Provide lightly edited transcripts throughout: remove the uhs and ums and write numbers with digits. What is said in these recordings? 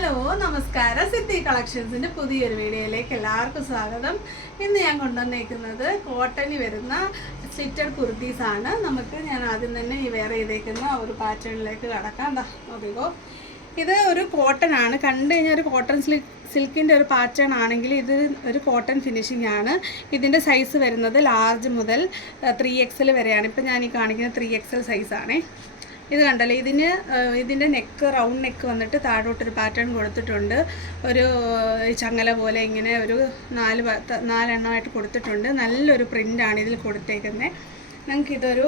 Hello നമസ്കാരം. സിദ്ധി കളക്ഷൻസിൻ്റെ പുതിയൊരു വീഡിയോയിലേക്ക് എല്ലാവർക്കും സ്വാഗതം. ഇന്ന് ഞാൻ കൊണ്ടുവന്നേക്കുന്നത് കോട്ടണിൽ വരുന്ന സ്ലിറ്റഡ് കുർത്തീസാണ്. ഞാൻ ആദ്യം തന്നെ ഈ വെയർ ചെയ്തേക്കുന്ന ഒരു പാറ്റേണിലേക്ക് കടക്കാം. നോക്കിക്കോ, ഇത് ഒരു കോട്ടൺ ആണ്. കണ്ടു കഴിഞ്ഞാൽ ഒരു കോട്ടൺ സിൽക്കിൻ്റെ ഒരു പാറ്റേൺ ആണെങ്കിൽ ഇത് ഒരു കോട്ടൺ ഫിനിഷിംഗ് ആണ്. ഇതിൻ്റെ സൈസ് വരുന്നത് ലാർജ് മുതൽ 3XL വരെയാണ്. ഇപ്പം ഞാൻ ഈ കാണിക്കുന്ന 3XL സൈസാണേ. ഇത് കണ്ടല്ലോ, ഇതിൻ്റെ നെക്ക് റൗണ്ട് നെക്ക് വന്നിട്ട് താഴോട്ടൊരു പാറ്റേൺ കൊടുത്തിട്ടുണ്ട്. ഒരു ചങ്ങല പോലെ ഇങ്ങനെ ഒരു നാലെണ്ണമായിട്ട് കൊടുത്തിട്ടുണ്ട്. നല്ലൊരു പ്രിൻ്റാണ് ഇതിൽ കൊടുത്തേക്കുന്നത്. നമുക്കിതൊരു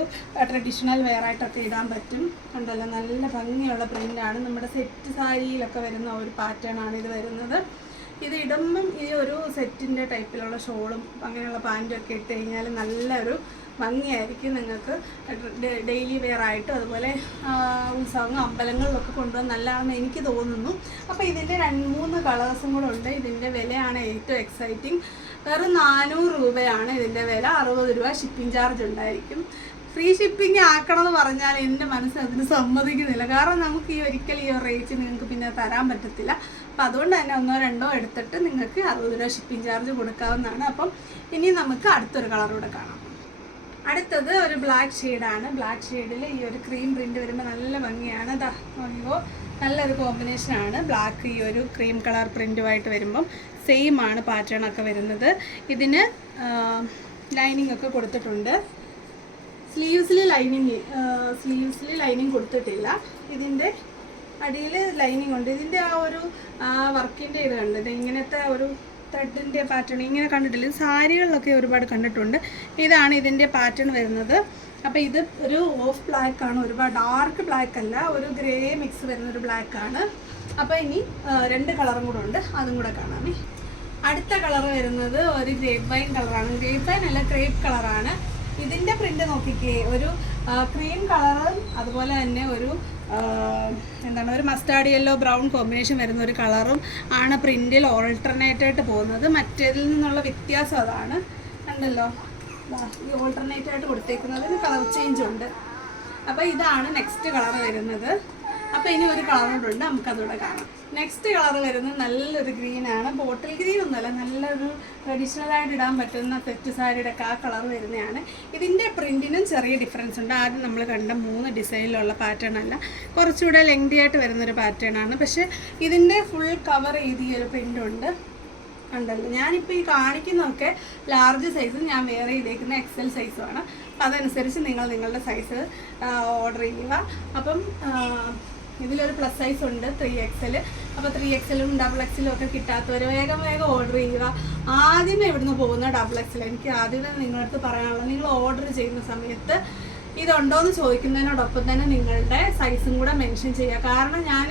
ട്രഡീഷണൽ വെയറായിട്ടൊക്കെ ഇടാൻ പറ്റും. കണ്ടല്ലോ, നല്ല ഭംഗിയുള്ള പ്രിൻ്റാണ്. നമ്മുടെ സെറ്റ് സാരിയിലൊക്കെ വരുന്ന ഒരു പാറ്റേൺ ആണ് ഇത് വരുന്നത്. ഇത് ഇടുമ്പം ഈ ഒരു സെറ്റിൻ്റെ ടൈപ്പിലുള്ള ഷോളും അങ്ങനെയുള്ള പാൻറ്റും ഒക്കെ ഇട്ട് കഴിഞ്ഞാൽ നല്ലൊരു ഭംഗിയായിരിക്കും. നിങ്ങൾക്ക് ഡെയിലി വെയർ ആയിട്ടും അതുപോലെ ഉത്സവങ്ങൾ അമ്പലങ്ങളിലൊക്കെ കൊണ്ടുപോകാൻ നല്ലതാണെന്ന് എനിക്ക് തോന്നുന്നു. അപ്പോൾ ഇതിൻ്റെ 2-3 കളേഴ്സും കൂടെ ഉണ്ട്. ഇതിൻ്റെ വിലയാണ് ഏറ്റവും എക്സൈറ്റിംഗ്. വെറും 400 രൂപയാണ് ഇതിൻ്റെ വില. 60 രൂപ ഷിപ്പിംഗ് ചാർജ് ഉണ്ടായിരിക്കും. ഫ്രീ ഷിപ്പിംഗ് ആക്കണമെന്ന് പറഞ്ഞാൽ എൻ്റെ മനസ്സ് അതിന് സമ്മതിക്കുന്നില്ല. കാരണം നമുക്ക് ഈ ഒരിക്കലും ഈ റേറ്റ് നിങ്ങൾക്ക് പിന്നെ തരാൻ പറ്റത്തില്ല. അപ്പോൾ അതുകൊണ്ട് തന്നെ 1-2 എടുത്തിട്ട് നിങ്ങൾക്ക് 60 രൂപ ഷിപ്പിംഗ് ചാർജ് കൊടുക്കാവുന്നതാണ്. അപ്പം ഇനി നമുക്ക് അടുത്തൊരു കളറൂടെ കാണാം. അടുത്തത് ഒരു ബ്ലാക്ക് ഷെയ്ഡാണ്. ബ്ലാക്ക് ഷെയ്ഡിൽ ഈ ഒരു ക്രീം പ്രിൻ്റ് വരുമ്പോൾ നല്ല ഭംഗിയാണ്. അതാ നോക്കിയോ, നല്ലൊരു കോമ്പിനേഷനാണ്. ബ്ലാക്ക് ഈ ഒരു ക്രീം കളർ പ്രിൻറ്റുമായിട്ട് വരുമ്പം സെയിം ആണ് പാറ്റേൺ ഒക്കെ വരുന്നത്. ഇതിന് ലൈനിങ് ഒക്കെ കൊടുത്തിട്ടുണ്ട്. സ്ലീവ്സിൽ ലൈനിങ് കൊടുത്തിട്ടില്ല. ഇതിൻ്റെ അടിയിൽ ലൈനിങ് ഉണ്ട്. ഇതിൻ്റെ ആ ഒരു വർക്കിൻ്റെ ഇത് കണ്ടത് ഇങ്ങനത്തെ ഒരു ത്രെഡിൻ്റെ പാറ്റേൺ ഇങ്ങനെ കണ്ടിട്ടില്ല. ഇത് സാരികളിലൊക്കെ ഒരുപാട് കണ്ടിട്ടുണ്ട്. ഇതാണ് ഇതിൻ്റെ പാറ്റേൺ വരുന്നത്. അപ്പോൾ ഇത് ഒരു ഓഫ് ബ്ലാക്ക് ആണ്, ഒരുപാട് ഡാർക്ക് ബ്ലാക്ക് അല്ല, ഒരു ഗ്രേ മിക്സ് വരുന്നൊരു ബ്ലാക്ക് ആണ്. അപ്പോൾ ഇനി 2 കളറും കൂടെ ഉണ്ട്, അതും കൂടെ കാണാമേ. അടുത്ത കളർ വരുന്നത് ഒരു ഗ്രേപ്പ് വൈൻ കളറാണ്. ഗ്രേപ്പ് വൈൻ അല്ല, ക്രേപ്പ് കളറാണ്. ഇതിൻ്റെ പ്രിൻ്റ് നോക്കിക്കേ, ഒരു ക്രീം കളറും അതുപോലെ തന്നെ ഒരു ഒരു മസ്റ്റാർഡ് യെല്ലോ ബ്രൗൺ കോമ്പിനേഷൻ വരുന്ന ഒരു കളറും ആണ് പ്രിൻറ്റിൽ ഓൾട്ടർനേറ്റായിട്ട് പോകുന്നത്. മറ്റേതിൽ നിന്നുള്ള വ്യത്യാസം അതാണ്. കണ്ടല്ലോ, ഈ ഓൾട്ടർനേറ്റായിട്ട് കൊടുത്തേക്കുന്നതിന് കളർ ചേഞ്ച് ഉണ്ട്. അപ്പോൾ ഇതാണ് നെക്സ്റ്റ് കളർ വരുന്നത്. അപ്പോൾ ഇനി ഒരു കളറുണ്ട്, നമുക്കതൂടെ കാണാം. നെക്സ്റ്റ് കളർ വരുന്നത് നല്ലൊരു ഗ്രീനാണ്. ബോട്ടിൽ ഗ്രീൻ ഒന്നുമല്ല, നല്ലൊരു ട്രഡീഷണലായിട്ട് ഇടാൻ പറ്റുന്ന സെറ്റ് സാരിയുടെ ഒക്കെ ആ കളർ വരുന്നതാണ്. ഇതിൻ്റെ പ്രിൻറ്റിനും ചെറിയ ഡിഫറൻസ് ഉണ്ട്. ആദ്യം നമ്മൾ കണ്ട 3 ഡിസൈനിലുള്ള പാറ്റേൺ അല്ല, കുറച്ചുകൂടെ ലെങ്തി ആയിട്ട് വരുന്നൊരു പാറ്റേൺ ആണ്. പക്ഷേ ഇതിൻ്റെ ഫുൾ കവർ ചെയ്തൊരു പ്രിൻ്റുണ്ട്. ഉണ്ടല്ലോ, ഞാനിപ്പോൾ ഈ കാണിക്കുന്നതൊക്കെ ലാർജ് സൈസും ഞാൻ വേറെ ചെയ്തേക്കുന്ന XL സൈസുമാണ്. അപ്പം അതനുസരിച്ച് നിങ്ങളുടെ സൈസ് ഓർഡർ ചെയ്യുക. അപ്പം ഇതിലൊരു പ്ലസ് സൈസ് ഉണ്ട് 3XL. അപ്പോൾ 3XLും XXLും ഒക്കെ കിട്ടാത്തവർ വേഗം ഓർഡർ ചെയ്യുക. ആദ്യമേ ഇവിടുന്ന് പോകുന്ന XXL. എനിക്ക് ആദ്യമേ നിങ്ങളുടെ അടുത്ത് പറയാനുള്ളത്, നിങ്ങൾ ഓർഡർ ചെയ്യുന്ന സമയത്ത് ഇതുണ്ടോയെന്ന് ചോദിക്കുന്നതിനോടൊപ്പം തന്നെ നിങ്ങളുടെ സൈസും കൂടെ മെൻഷൻ ചെയ്യുക. കാരണം ഞാൻ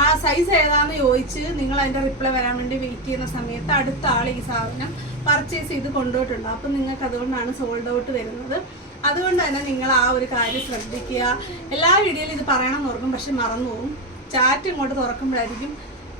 ആ സൈസ് ഏതാണെന്ന് ചോദിച്ച് നിങ്ങൾ അതിൻ്റെ റിപ്ലൈ വരാൻ വേണ്ടി വെയിറ്റ് ചെയ്യുന്ന സമയത്ത് അടുത്ത ആൾ ഈ സാധനം പർച്ചേസ് ചെയ്ത് കൊണ്ടുപോയിട്ടുണ്ട്. അപ്പം നിങ്ങൾക്ക് അതുകൊണ്ടാണ് സോൾഡ് ഔട്ട് വരുന്നത്. അതുകൊണ്ട് തന്നെ നിങ്ങൾ ആ ഒരു കാര്യം ശ്രദ്ധിക്കുക. എല്ലാ വീഡിയോയിലും ഇത് പറയണമെന്ന് ഓർക്കും, പക്ഷെ മറന്നു പോകും. ചാറ്റ് ഇങ്ങോട്ട് തുറക്കുമ്പോഴായിരിക്കും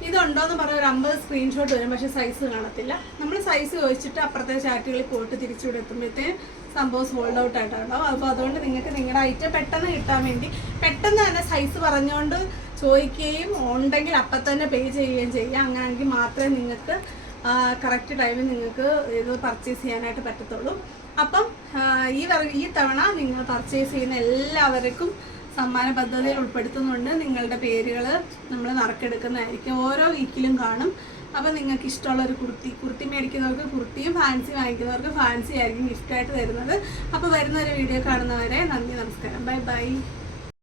ഇതുണ്ടോയെന്ന് പറഞ്ഞ ഒരു 50 സ്ക്രീൻഷോട്ട് വരും, പക്ഷേ സൈസ് കാണത്തില്ല. നമ്മൾ സൈസ് ചോദിച്ചിട്ട് അപ്പുറത്തെ ചാറ്റുകളിൽ പോയിട്ട് തിരിച്ചുവിടെ എത്തുമ്പോഴത്തേക്കും സംഭവം സോൾഡ് ഔട്ട് ആയിട്ടുണ്ടാവും. അപ്പോൾ അതുകൊണ്ട് നിങ്ങൾക്ക് നിങ്ങളുടെ ഐറ്റം പെട്ടെന്ന് കിട്ടാൻ വേണ്ടി പെട്ടെന്ന് തന്നെ സൈസ് പറഞ്ഞുകൊണ്ട് ചോദിക്കുകയും ഉണ്ടെങ്കിൽ അപ്പം തന്നെ പേ ചെയ്യുകയും ചെയ്യുക. അങ്ങനെയാണെങ്കിൽ മാത്രമേ നിങ്ങൾക്ക് കറക്റ്റ് ടൈമിൽ നിങ്ങൾക്ക് ഇത് പർച്ചേസ് ചെയ്യാനായിട്ട് പറ്റത്തുള്ളൂ. അപ്പം ഈ തവണ നിങ്ങൾ പർച്ചേസ് ചെയ്യുന്ന എല്ലാവർക്കും സമ്മാന പദ്ധതിയിൽ ഉൾപ്പെടുത്തുന്നുണ്ട്. നിങ്ങളുടെ പേരുകൾ നമ്മൾ നറുക്കെടുക്കുന്നതായിരിക്കും. ഓരോ വീക്കിലും കാണും. അപ്പോൾ നിങ്ങൾക്ക് ഇഷ്ടമുള്ള ഒരു കുർത്തി മേടിക്കുന്നവർക്ക് കുർത്തിയും ഫാൻസി വാങ്ങിക്കുന്നവർക്ക് ഫാൻസി ആയിരിക്കും ഗിഫ്റ്റായിട്ട് തരുന്നത്. അപ്പോൾ വരുന്നൊരു വീഡിയോ കാണുന്നവരെ നന്ദി, നമസ്കാരം, ബൈ ബൈ.